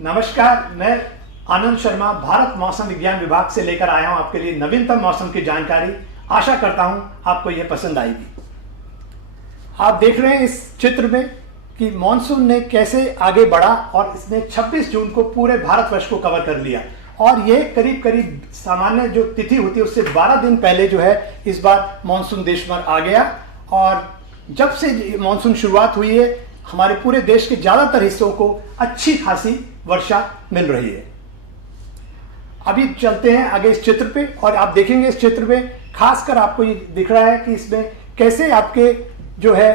नमस्कार, मैं आनंद शर्मा भारत मौसम विज्ञान विभाग से लेकर आया हूं आपके लिए नवीनतम मौसम की जानकारी। आशा करता हूं आपको यह पसंद आएगी। आप देख रहे हैं इस चित्र में कि मॉनसून ने कैसे आगे बढ़ा और इसने 26 जून को पूरे भारतवर्ष को कवर कर लिया और ये करीब करीब सामान्य जो तिथि होती है उससे 12 दिन पहले जो है इस बार मॉनसून देश भर आ गया। और जब से मॉनसून शुरुआत हुई है हमारे पूरे देश के ज्यादातर हिस्सों को अच्छी खासी वर्षा मिल रही है। अभी चलते हैं आगे इस चित्र पे और आप देखेंगे इस चित्र में खासकर आपको ये दिख रहा है कि इसमें कैसे आपके जो है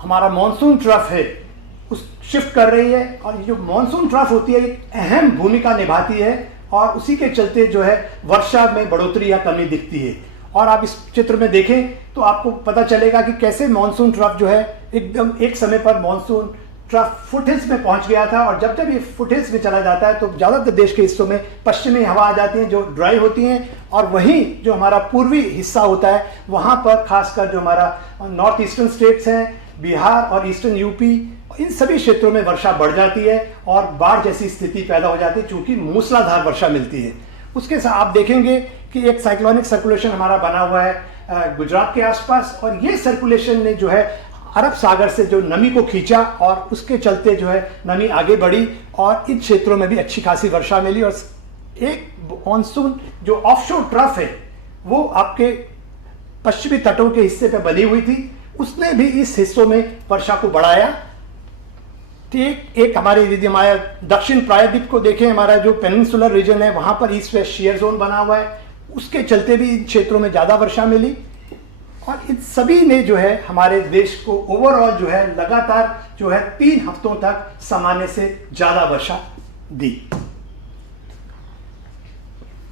हमारा मॉनसून ट्रफ है उस शिफ्ट कर रही है। और ये जो मॉनसून ट्रफ होती है एक अहम भूमिका निभाती है और उसी के चलते जो है वर्षा में बढ़ोतरी या कमी दिखती है। और आप इस चित्र में देखें तो आपको पता चलेगा कि कैसे मॉनसून ट्रफ जो है एकदम एक समय पर मॉनसून ट्रफ फुटहिल्स में पहुंच गया था और जब जब ये फुटहिल्स में चला जाता है तो ज़्यादातर देश के हिस्सों में पश्चिमी हवा आ जाती है जो ड्राई होती हैं और वहीं जो हमारा पूर्वी हिस्सा होता है वहाँ पर खासकर जो हमारा नॉर्थ ईस्टर्न स्टेट्स हैं, बिहार और ईस्टर्न यूपी, इन सभी क्षेत्रों में वर्षा बढ़ जाती है और बाढ़ जैसी स्थिति पैदा हो जाती है चूँकि मूसलाधार वर्षा मिलती है। उसके साथ आप देखेंगे कि एक साइक्लोनिक सर्कुलेशन हमारा बना हुआ है गुजरात के आसपास और ये सर्कुलेशन ने जो है अरब सागर से जो नमी को खींचा और उसके चलते जो है नमी आगे बढ़ी और इन क्षेत्रों में भी अच्छी खासी वर्षा मिली। और एक मॉनसून जो ऑफशोर ट्रफ है वो आपके पश्चिमी तटों के हिस्से पे बनी हुई थी, उसने भी इस हिस्सों में वर्षा को बढ़ाया। ठीक एक हमारे यदि हमारे दक्षिण प्रायद्वीप को देखें, हमारा जो पेनिनसुलर रीजन है वहां पर ईस्ट वेस्ट शेयर जोन बना हुआ है, उसके चलते भी इन क्षेत्रों में ज्यादा वर्षा मिली और इन सभी ने जो है हमारे देश को ओवरऑल जो है लगातार जो है 3 हफ्तों तक सामान्य से ज्यादा वर्षा दी।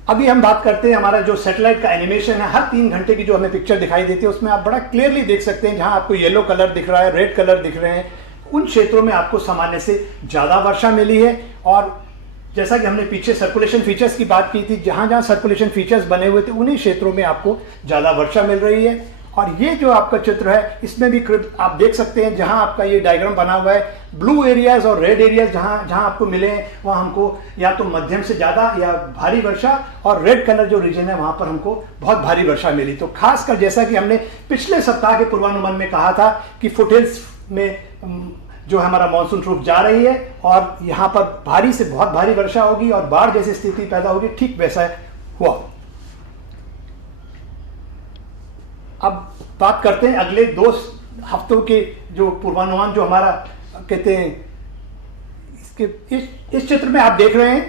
अभी हम बात करते हैं हमारा जो सैटेलाइट का एनिमेशन है, हर 3 घंटे की जो हमें पिक्चर दिखाई देती है उसमें आप बड़ा क्लियरली देख सकते हैं जहां आपको येलो कलर दिख रहा है, रेड कलर दिख रहे हैं, उन क्षेत्रों में आपको सामान्य से ज्यादा वर्षा मिली है। और जैसा कि हमने पीछे सर्कुलेशन फीचर्स की बात की थी, जहां जहां सर्कुलेशन फीचर्स बने हुए थे उन्हीं क्षेत्रों में आपको ज्यादा वर्षा मिल रही है। और ये जो आपका चित्र है इसमें भी आप देख सकते हैं जहां आपका ये डायग्राम बना हुआ है, ब्लू एरियाज और रेड एरियाज जहां जहां आपको मिले हैं वहां हमको या तो मध्यम से ज्यादा या भारी वर्षा, और रेड कलर जो रीजन है वहां पर हमको बहुत भारी वर्षा मिली। तो खासकर जैसा कि हमने पिछले सप्ताह के पूर्वानुमान में कहा था कि फुटहिल्स में जो हमारा मॉनसून ट्रफ जा रही है और यहाँ पर भारी से बहुत भारी वर्षा होगी और बाढ़ जैसी स्थिति पैदा होगी, ठीक वैसा हुआ। अब बात करते हैं अगले 2 हफ्तों के जो पूर्वानुमान जो हमारा कहते हैं इसके इस चित्र में आप देख रहे हैं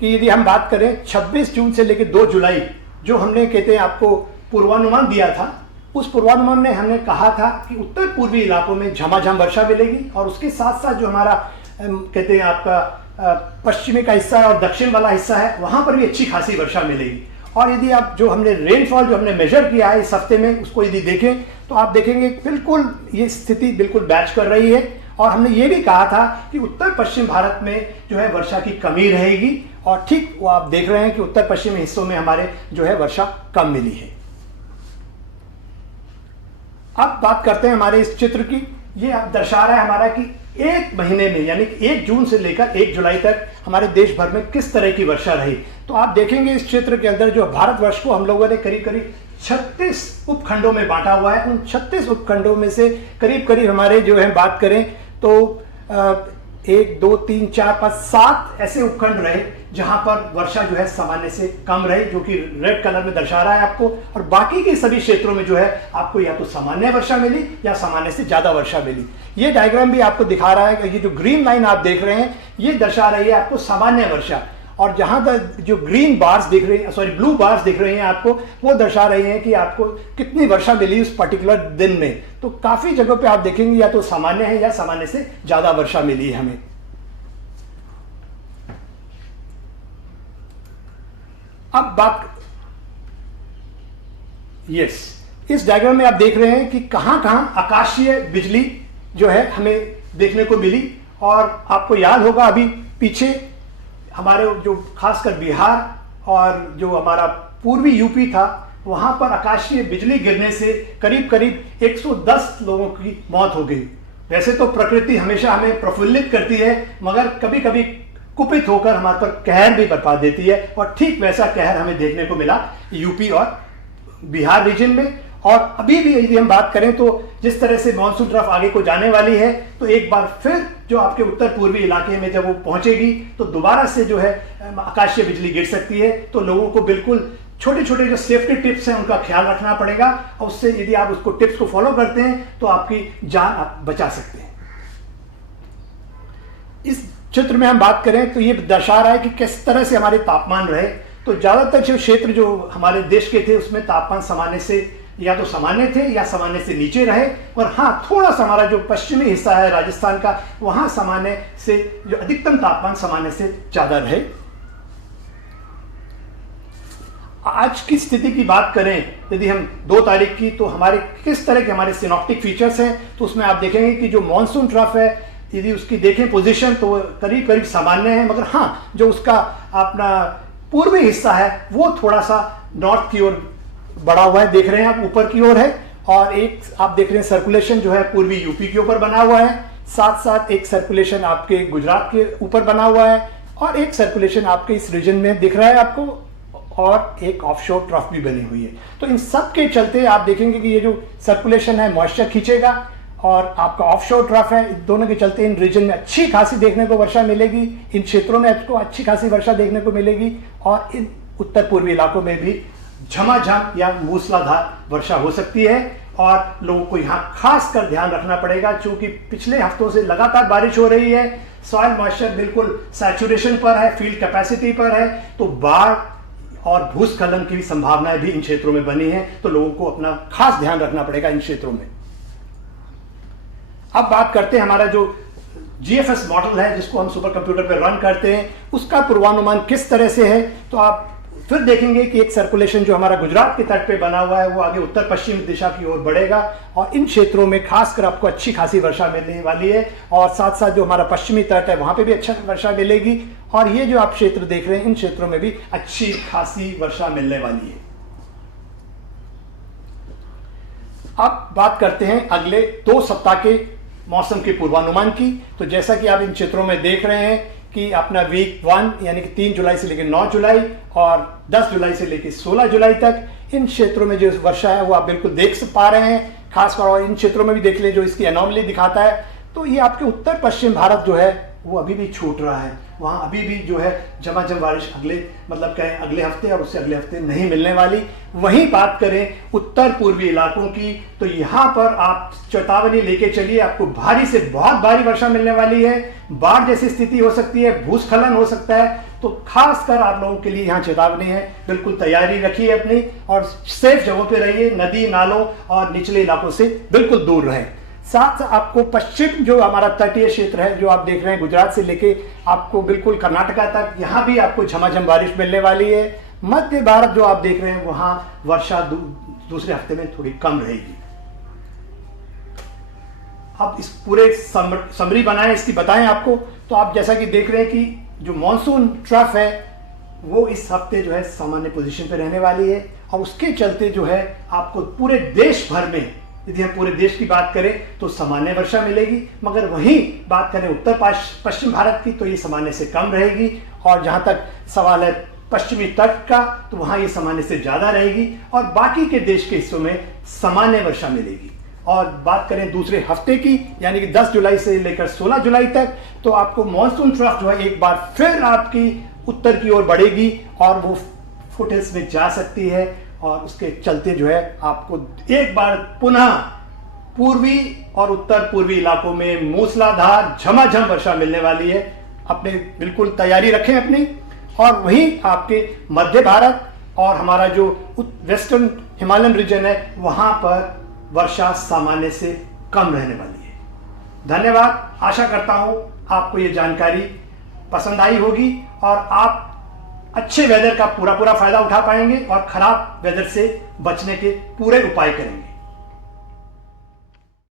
कि यदि हम बात करें 26 जून से लेकर 2 जुलाई जो हमने कहते हैं आपको पूर्वानुमान दिया था, उस पूर्वानुमान में हमने कहा था कि उत्तर पूर्वी इलाकों में झमाझम वर्षा मिलेगी और उसके साथ साथ जो हमारा कहते हैं आपका पश्चिमी का हिस्सा है और दक्षिण वाला हिस्सा है वहां पर भी अच्छी खासी वर्षा मिलेगी। और यदि आप जो हमने रेनफॉल जो हमने मेजर किया है इस हफ्ते में उसको यदि देखें तो आप देखेंगे बिल्कुल ये स्थिति बिल्कुल मैच कर रही है। और हमने ये भी कहा था कि उत्तर पश्चिम भारत में जो है वर्षा की कमी रहेगी और ठीक वो आप देख रहे हैं कि उत्तर पश्चिमी हिस्सों में हमारे जो है वर्षा कम मिली है। अब बात करते हैं हमारे इस चित्र की। ये आप दर्शा रहा है हमारा कि एक महीने में यानी 1 जून से लेकर 1 जुलाई तक हमारे देश भर में किस तरह की वर्षा रही। तो आप देखेंगे इस क्षेत्र के अंदर जो भारतवर्ष को हम लोगों ने करीब करीब 36 उपखंडों में बांटा हुआ है। उन 36 उपखंडों में से करीब करीब हमारे जो है बात करें तो 1 2 3 4 5 7 ऐसे उपखंड रहे जहां पर वर्षा जो है सामान्य से कम रही, जो कि रेड कलर में दर्शा रहा है आपको। और बाकी के सभी क्षेत्रों में जो है आपको या तो सामान्य वर्षा मिली या सामान्य से ज्यादा वर्षा मिली। ये डायग्राम भी आपको दिखा रहा है कि ये जो ग्रीन लाइन आप देख रहे हैं ये दर्शा रही है आपको सामान्य वर्षा, और जहां तक जो ग्रीन बार्स दिख रही है, सॉरी ब्लू बार्स दिख रही हैं आपको, वो दर्शा रही हैं कि आपको कितनी वर्षा मिली उस पर्टिकुलर दिन में। तो काफी जगहों पे आप देखेंगे या तो सामान्य है या सामान्य से ज्यादा वर्षा मिली है हमें। अब बात इस डायग्राम में आप देख रहे हैं कि कहां कहां आकाशीय बिजली जो है हमें देखने को मिली। और आपको याद होगा अभी पीछे हमारे जो खासकर बिहार और जो हमारा पूर्वी यूपी था वहां पर आकाशीय बिजली गिरने से करीब करीब 110 लोगों की मौत हो गई। वैसे तो प्रकृति हमेशा हमें प्रफुल्लित करती है, मगर कभी कभी कुपित होकर हमारे पर कहर भी बरपा देती है, और ठीक वैसा कहर हमें देखने को मिला यूपी और बिहार रीजन में। और अभी भी यदि हम बात करें तो जिस तरह से मानसून ट्रफ आगे को जाने वाली है, तो एक बार फिर जो आपके उत्तर पूर्वी इलाके में जब वो पहुंचेगी तो दोबारा से जो है आकाशीय बिजली गिर सकती है। तो लोगों को बिल्कुल छोटे छोटे जो सेफ्टी टिप्स हैं उनका ख्याल रखना पड़ेगा, और उससे यदि आप उसको टिप्स को फॉलो करते हैं तो आपकी जान आप बचा सकते हैं। इस चित्र में हम बात करें तो ये दर्शा रहा है कि किस तरह से हमारे तापमान रहे। तो ज्यादातर जो क्षेत्र जो हमारे देश के थे उसमें तापमान सामान्य से या तो सामान्य थे या सामान्य से नीचे रहे, और हाँ थोड़ा सा हमारा जो पश्चिमी हिस्सा है राजस्थान का, वहां सामान्य से जो अधिकतम तापमान सामान्य से ज्यादा रहे। आज की स्थिति की बात करें यदि हम 2 तारीख की, तो हमारे किस तरह के हमारे सिनॉप्टिक फीचर्स हैं, तो उसमें आप देखेंगे कि जो मॉनसून ट्रफ है यदि उसकी देखें पोजीशन तो करीब करीब सामान्य है, मगर हाँ जो उसका अपना पूर्वी हिस्सा है वो थोड़ा सा नॉर्थ की ओर बढ़ा हुआ है, देख रहे हैं आप ऊपर की ओर है। और एक आप देख रहे हैं सर्कुलेशन जो है पूर्वी यूपी के ऊपर बना हुआ है, साथ साथ एक सर्कुलेशन आपके गुजरात के ऊपर बना हुआ है, और एक सर्कुलेशन आपके इस रीजन में दिख रहा है आपको, और एक ऑफशोर ट्रफ भी बनी हुई है। तो इन सब के चलते आप देखेंगे कि ये जो सर्कुलेशन है मॉइस्चर खींचेगा, और आपका ऑफशोर ट्रफ है, इन दोनों के चलते इन रीजन में अच्छी खासी देखने को वर्षा मिलेगी, इन क्षेत्रों में आपको अच्छी खासी वर्षा देखने को मिलेगी, और इन उत्तर पूर्वी इलाकों में भी झमाझम या मूसलाधार वर्षा हो सकती है। और लोगों को यहाँ खास कर ध्यान रखना पड़ेगा, क्योंकि पिछले हफ्तों से लगातार बारिश हो रही है, सॉइल मॉइस्चर बिल्कुल सैचुरेशन पर है, फील्ड कैपेसिटी पर है, तो बाढ़ और भूस्खलन की भी संभावनाएं भी इन क्षेत्रों में बनी है। तो लोगों को अपना खास ध्यान रखना पड़ेगा इन क्षेत्रों में। अब बात करते हैं हमारा जो जीएफएस मॉडल है जिसको हम सुपर कंप्यूटर पर रन करते हैं, उसका पूर्वानुमान किस तरह से है। तो आप फिर देखेंगे कि एक सर्कुलेशन जो हमारा गुजरात के तट पे बना हुआ है वो आगे उत्तर पश्चिम दिशा की ओर बढ़ेगा, और इन क्षेत्रों में खासकर आपको अच्छी खासी वर्षा मिलने वाली है, और साथ साथ जो हमारा पश्चिमी तट है वहां पे भी अच्छा वर्षा मिलेगी, और ये जो आप क्षेत्र देख रहे हैं इन क्षेत्रों में भी अच्छी खासी वर्षा मिलने वाली है। अब बात करते हैं अगले 2 सप्ताह के मौसम के पूर्वानुमान की। तो जैसा कि आप इन क्षेत्रों में देख रहे हैं कि अपना वीक 1 यानी कि 3 जुलाई से लेकर 9 जुलाई और 10 जुलाई से लेकर 16 जुलाई तक इन क्षेत्रों में जो वर्षा है वो आप बिल्कुल देख पा रहे हैं। खासकर और इन क्षेत्रों में भी देख लें जो इसकी एनोमली दिखाता है, तो ये आपके उत्तर पश्चिम भारत जो है वो अभी भी छूट रहा है, वहाँ अभी भी जो है झमाझम बारिश अगले हफ्ते और उससे अगले हफ्ते नहीं मिलने वाली। वहीं बात करें उत्तर पूर्वी इलाकों की, तो यहाँ पर आप चेतावनी लेके चलिए, आपको भारी से बहुत भारी वर्षा मिलने वाली है, बाढ़ जैसी स्थिति हो सकती है, भूस्खलन हो सकता है। तो खासकर आप लोगों के लिए यहाँ चेतावनी है, बिल्कुल तैयारी रखिए अपनी, और सेफ जगहों पे रहिए, नदी नालों और निचले इलाकों से बिल्कुल दूर रहें। साथ आपको पश्चिम जो हमारा तटीय क्षेत्र है जो आप देख रहे हैं गुजरात से लेके आपको बिल्कुल कर्नाटका तक, यहाँ भी आपको झमाझम बारिश मिलने वाली है। मध्य भारत जो आप देख रहे हैं वहां वर्षा दूसरे हफ्ते में थोड़ी कम रहेगी। अब इस पूरे समरी बनाएं, इसकी बताएं आपको। तो आप जैसा कि देख रहे हैं कि जो मॉनसून ट्रफ है वो इस हफ्ते जो है सामान्य पोजीशन पे रहने वाली है, और उसके चलते जो है आपको पूरे देश भर में, यदि हम पूरे देश की बात करें तो सामान्य वर्षा मिलेगी, मगर वहीं बात करें उत्तर पश्चिम भारत की तो ये सामान्य से कम रहेगी, और जहां तक सवाल है पश्चिमी तट का तो वहां ये सामान्य से ज्यादा रहेगी, और बाकी के देश के हिस्सों में सामान्य वर्षा मिलेगी। और बात करें दूसरे हफ्ते की यानी कि 10 जुलाई से लेकर 16 जुलाई तक, तो आपको मॉनसून ट्रफ जो है एक बार फिर आपकी उत्तर की ओर बढ़ेगी और वो फुटहिल्स में जा सकती है, और उसके चलते जो है आपको एक बार पुनः पूर्वी और उत्तर पूर्वी इलाकों में मूसलाधार झमाझम वर्षा मिलने वाली है। अपने बिल्कुल तैयारी रखें अपनी, और वहीं आपके मध्य भारत और हमारा जो वेस्टर्न हिमालयन रीजन है वहां पर वर्षा सामान्य से कम रहने वाली है। धन्यवाद। आशा करता हूं आपको ये जानकारी पसंद आई होगी और आप अच्छे वेदर का पूरा फायदा उठा पाएंगे और खराब वेदर से बचने के पूरे उपाय करेंगे।